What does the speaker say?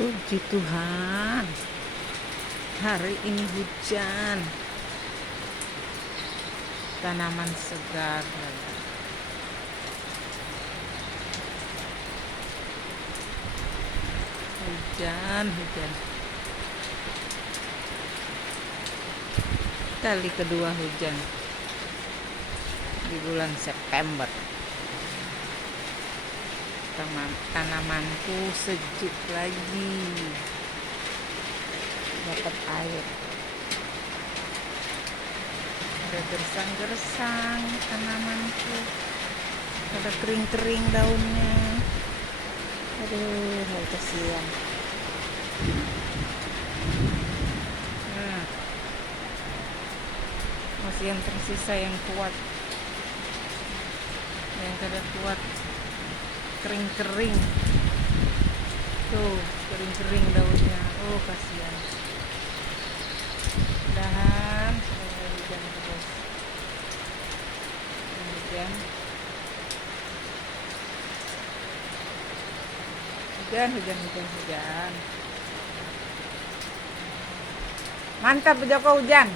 Puji Tuhan, hari ini hujan, tanaman segar. Hujan. Kali kedua hujan di bulan September. Tanamanku sejuk lagi, dapat air. Ada gersang-gersang tanamanku, ada kering-kering daunnya. Aduh, kasihan. Masih yang tersisa yang kuat, yang tidak kuat kering-kering. Tuh, kering-kering daunnya. Oh, kasihan. Mudahan semoga hujan terus. Hujan. Mantap Joko hujan.